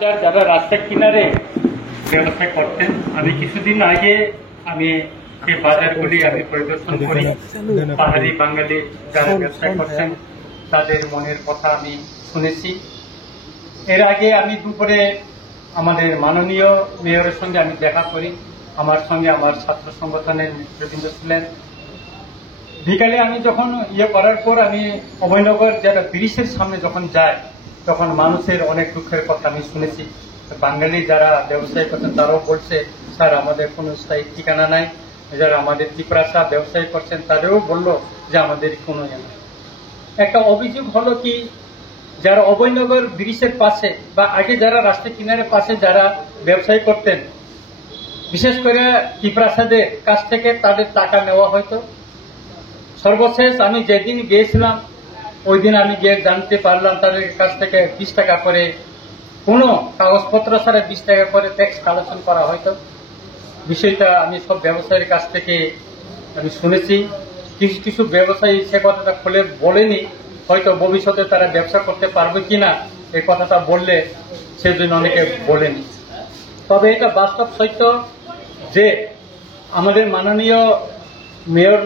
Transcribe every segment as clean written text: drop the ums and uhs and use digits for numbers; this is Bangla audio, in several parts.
যারা রাস্তার কিনারে ব্যবসা করতেন, আমি কিছুদিন আগে আমি এই বাজারগুলি আমি পরিদর্শন করি। পাহাড়ি বাঙালি যারা ব্যবসা করছেন তাদের মনের কথা আমি শুনেছি। এর আগে আমি দুপুরে আমাদের মাননীয় মেয়রের সঙ্গে আমি দেখা করি। আমার সঙ্গে আমার ছাত্র সংগঠনের নেতৃবৃন্দ ছিলেন। বিকালে আমি যখন করার পর আমি অভয়নগর যারা ব্রিজের সামনে যখন যাই, তখন মানুষের অনেক দুঃখের কথা আমি শুনেছি। বাঙালি যারা ব্যবসায়ী করছেন তারাও বলছে, স্যার আমাদের কোনো স্থায়ী ঠিকানা নাই। যারা আমাদের ত্রিপুরাসা ব্যবসায়ী করছেন তাদেরও বললো যে আমাদের কোনো একটা অভিযোগ হলো কি, যারা অভয়নগর ব্রিজের পাশে বা আগে যারা রাস্তার কিনারের পাশে যারা ব্যবসায়ী করতেন, বিশেষ করে ত্রিপ্রাসাদের কাছ থেকে তাদের টাকা নেওয়া হয়তো। সর্বশেষ আমি যেদিন গিয়েছিলাম ওই দিন আমি গিয়ে জানতে পারলাম তাদের কাছ থেকে 20 টাকা করে, কোনো কাগজপত্র ছাড়া 20 টাকা করে ট্যাক্স কালেকশন করা হয়তো। বিষয়টা আমি সব ব্যবসায়ীর কাছ থেকে আমি শুনেছি। কিছু কিছু ব্যবসায়ী সে কথাটা খুলে বলেনি, হয়তো ভবিষ্যতে তারা ব্যবসা করতে পারবে কিনা এই কথাটা বললে সেজন্য অনেকে বলেনি। তবে এটা বাস্তব সত্য যে আমাদের মাননীয় মেয়র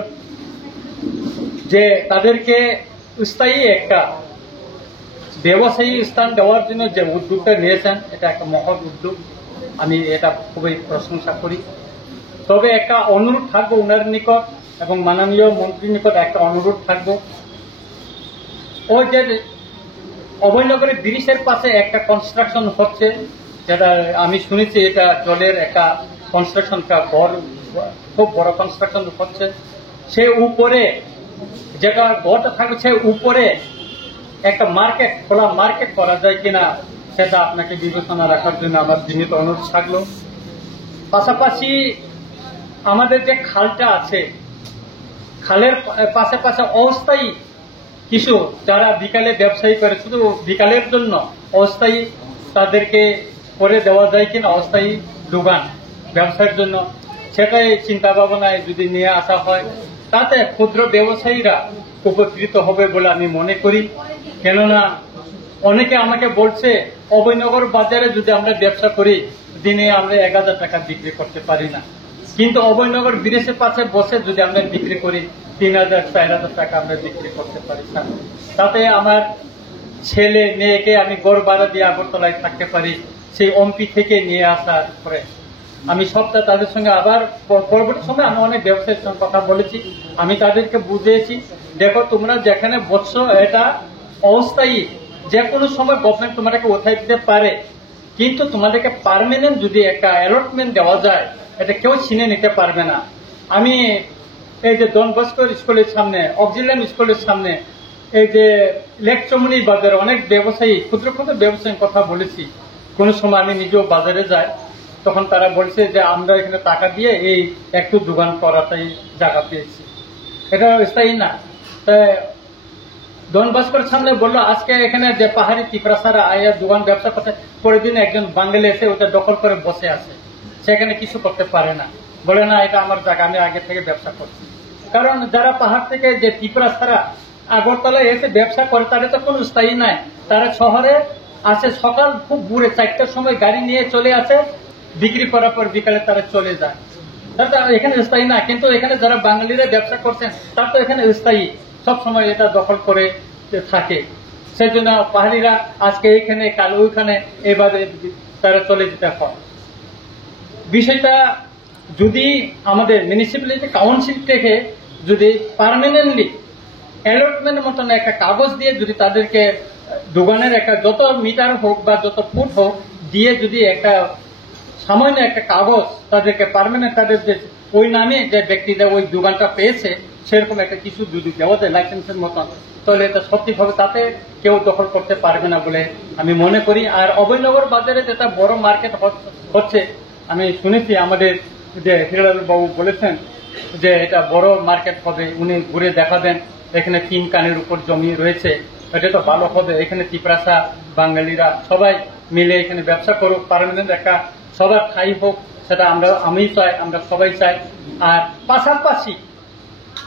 যে তাদেরকে স্থায়ী একটা ব্যবসায়ী স্থান দেওয়ার জন্য যে উদ্যোগটা নিয়েছেন, এটা একটা মহৎ উদ্যোগ। আমি এটা খুবই প্রশংসা করি। তবে একটা অনুরোধ থাকবো ওনার নিকট এবং মাননীয় মন্ত্রীর নিকট একটা অনুরোধ থাকবো, ও যে অভয়নগরের ব্রিজের পাশে একটা কনস্ট্রাকশন হচ্ছে, যেটা আমি শুনেছি এটা জলের একটা কনস্ট্রাকশন, খুব বড় কনস্ট্রাকশন হচ্ছে। সে উপরে যেটা ঘরটা থাকবে সে উপরে একটা মার্কেট, খোলা মার্কেট করা যায় কিনা সেটা আপনাকে বিবেচনা রাখার জন্য আমার বিনীত অনুরোধ থাকলো। পাশাপাশি আমাদের যে খালটা আছে, খালের পাশে পাশে অস্থায়ী কিছু যারা বিকালে ব্যবসায়ী করে, শুধু বিকালের জন্য অস্থায়ী তাদেরকে করে দেওয়া যায় কিনা, অস্থায়ী দোকান ব্যবসার জন্য, সেটাই চিন্তা ভাবনায় যদি নিয়ে আসা হয় তাতে ক্ষুদ্র ব্যবসায়ীরা উপকৃত হবে বলে আমি মনে করি। কেননা অনেকে আমাকে বলছে অভয়নগর বাজারে যদি আমরা ব্যবসা করি দিনে আমরা 1000 টাকা বিক্রি করতে পারি না, কিন্তু অভয়নগর ব্রিজের পাশে বসে যদি আমরা বিক্রি করি 3000 4000 টাকা আমরা বিক্রি করতে পারি। তাতে আমার ছেলে মেয়েকে আমি গড় ভাড়া দিয়ে আগরতলায় থাকতে পারি, সেই অম্পি থেকে নিয়ে আসার পরে আমি সপ্তাহে তাদের সঙ্গে আবার পরবর্তী সময় আমি অনেক ব্যবসায়ীর সঙ্গে কথা বলেছি। আমি তাদেরকে বুঝিয়েছি, দেখো তোমরা যেখানে বসছো এটা অস্থায়ী, যে কোনো সময় গভর্নমেন্ট তোমাদেরকে উঠাই দিতে পারে, কিন্তু তোমাদেরকে পার্মানেন্ট যদি একটা অ্যালটমেন্ট দেওয়া যায় এটা কেউ ছিনে নিতে পারবে না। আমি এই যে ডন বস্কো স্কুলের সামনে, অক্সিলিয়াম স্কুলের সামনে, এই যে লেক চমনি বাজারে অনেক ব্যবসায়ী, ক্ষুদ্র ক্ষুদ্র ব্যবসায়ীর কথা বলেছি। কোন সময় আমি নিজেও বাজারে যাই, তখন তারা বলছে যে আমরা এখানে টাকা দিয়ে এই একটু দোকান করাটাই জায়গা পেয়েছি, এটা স্থায়ী না। ডন বস্কোর সামনে বললো আজকে এখানে যে পাহাড়ি ত্রিপ্রাসারা আয়া দোকান ব্যবসা করতে, পরের দিন একজন বাঙালি এসে ওটা দখল করে বসে আছে, সেখানে কিছু করতে পারে না, বলে না এটা আমার জায়গা, আমি আগে থেকে ব্যবসা করছি। কারণ যারা পাহাড় থেকে যে ত্রিপ্রাসারা আগরতলায় এসে ব্যবসা করে তাদের তো কোনো স্থায়ী নাই। তারা শহরে আসে, সকাল খুব ভোরে 4টার সময় গাড়ি নিয়ে চলে আসে, বিক্রি করার পর বিকালে তারা চলে যায়। তারা এখানে স্থায়ী না, কিন্তু এখানে যারা বাঙালিরা ব্যবসা করছেন তারা তো এখানে স্থায়ী, সব সময় এটা দখল করে থাকে। সেজন্য পাহাড়িরা আজকে এইখানে কাল ওইখানে এবারে তারা চলে যেতে হয়। বিষয়টা যদি আমাদের মিউনিসিপ্যালিটি কাউন্সিল থেকে যদি পার্মানেন্টলি অ্যালটমেন্ট মতন একটা কাগজ দিয়ে যদি তাদেরকে দোকানের একটা যত মিটার হোক বা যত ফুট হোক দিয়ে যদি একটা সামান্য একটা কাগজ তাদেরকে পার্মানেন্ট, তাদের যে ওই নামে যে ব্যক্তিরা ওই দোকানটা পেয়েছে সেরকম একটা কিছু যদি দেওয়া যায় লাইসেন্সের মতন, তাহলে এটা সত্যিভাবে তাতে কেউ দখল করতে পারবে না বলে আমি মনে করি। আর অভয়নগর বাজারে যেটা বড় মার্কেট হচ্ছে, আমি শুনেছি আমাদের যে হিরালাল বাবু বলেছেন যে এটা বড় মার্কেট হবে, উনি ঘুরে দেখাবেন। এখানে 3 কানের উপর জমি রয়েছে, এটা তো ভালো হবে। এখানে ত্রিপ্রাসা বাঙালিরা সবাই মিলে এখানে ব্যবসা করুক, পার্মানেন্ট একটা সবার ঠাই হোক, সেটা আমি চাই, আমরা সবাই চাই। আর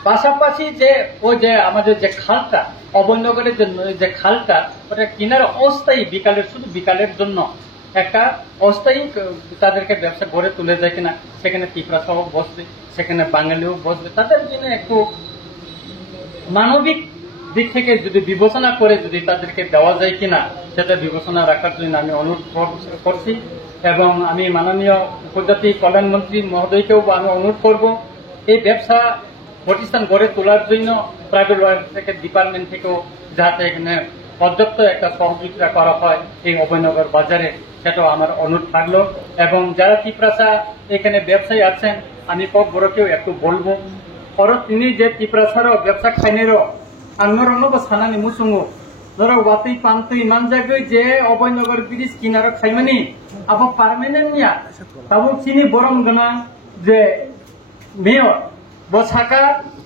পাশাপাশি যে ওই যে আমাদের যে খালটা, অভয়নগরের যে খালটা, ওটা কিনারে অস্থায়ী বিকালের, শুধু বিকালের জন্য একটা অস্থায়ী তাদেরকে ব্যবসা গড়ে তুলে যায় কিনা, সেখানে ত্রিপুরা সহ বসবে, সেখানে বাঙালিও বসবে, তাদের জন্য একটু মানবিক দিক থেকে যদি বিবেচনা করে যদি তাদেরকে দেওয়া যায় কিনা সেটা বিবেচনা রাখার জন্য আমি অনুরোধ করছি। এবং আমি মাননীয় উপজাতি কল্যাণ মন্ত্রী মহোদয়কেও আমি অনুরোধ করব এই ব্যবসা প্রতিষ্ঠান গড়ে তোলার জন্য প্রাইভেট থেকে ডিপার্টমেন্ট থেকেও যাতে এখানে পর্যাপ্ত একটা সহযোগিতা করা হয় এই অভয়নগর বাজারে, সেটাও আমার অনুরোধ থাকলো। এবং যারা ত্রিপ্রাসা এখানে ব্যবসায়ী আছেন আমি খুব বড়কেও একটু বলবো, তিনি যে ত্রিপ্রাসারও ব্যবসা খাইনেরও আঙ্গরঙ্গ সানানি মুসুঙ্গো ধরো ওয়াতি পান্তুই মানজাগৈ যে অভয়নগর ব্রিজ কিনারো খাইমানি আবো পার্মানেন্ট নিয়া তাবো চিনি বরং গোনাং যে মেয়র বসাকা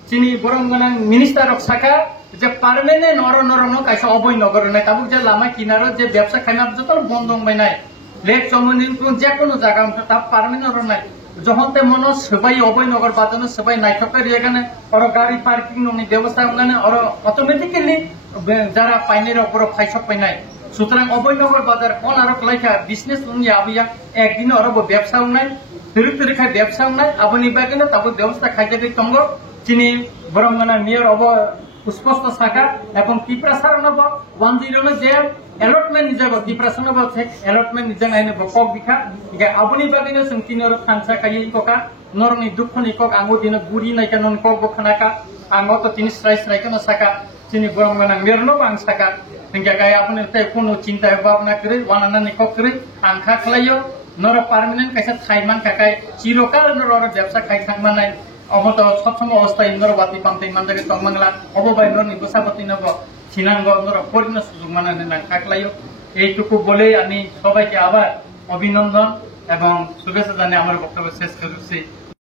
চিনি বরং গোনাং মিনিস্টার সাকা যে পার্মানেন্ট নরনরনো কাইসা অভয়নগর নাই তাবো যে লামা কিনারো যে ব্যবসা খাইনা যত বন্ধ হই নাই লেক চমনি যে কোনো জায়গা তা পার্মানেন্ট নাই যখনতে মনো সবাই অভয়নগর বাজানো সবাই নাইটকের এখানে ওরা গাড়ি পার্কিং ননি ব্যবস্থা ওখানে ওরা অটোমেটিক্যালি যারা পাইনের ওপর ফাইসক পাইনাই সুতরাং অভয়নগর বাজার কোন আরো লাইকা বিজনেস উনি আবিয়া একদিন ওরা ব্যবসা নাই তরি তরি খাই ব্যবসা নাই আবনি বাগিনে তাবো ব্যবস্থা খাইতে তঙ্গ চিনি বরংগনা মেয়র অব স্পষ্ট শাখা এবং ত্রিপ্রাসার নব 10 যে এলটমেন্ট নিজাগো ত্রিপ্রাসার নব এলটমেন্ট নিজাং আইনে বকক বিখা ইগা আবনি বাগিনে जों তিনর ফানসা খাই ককা নরনি দুঃখনি কক আঙ্গো দিন গুরি নাইকা নন কক বখানাকা আঙ্গো তো তিনি স্রাই স্রাই কেন শাখা চিনি বরংগনা মেয়র নব আং শাখা হিংগা গায় আপনি তাই কোনো চিন্তা ভাবনা করে ওয়ানানা নিকক করে আংখা খালাইও নর পার্মানেন্ট কাইসা থাইমান কাকাই চিরকাল নর ব্যবসা খাই থাকমানাই অমত সবসময় অবস্থায় ইন্দর বাতি পান্তে ইমান জায়গায় তংমাংলা অববাই নরনি গোসাপতি নব ছিনাঙ্গ নর পরিণ সুযোগ মানানে না থাকলাইও এইটুকু বলেই আমি সবাইকে আবার অভিনন্দন এবং শুভেচ্ছা জানিয়ে আমার বক্তব্য শেষ করছি।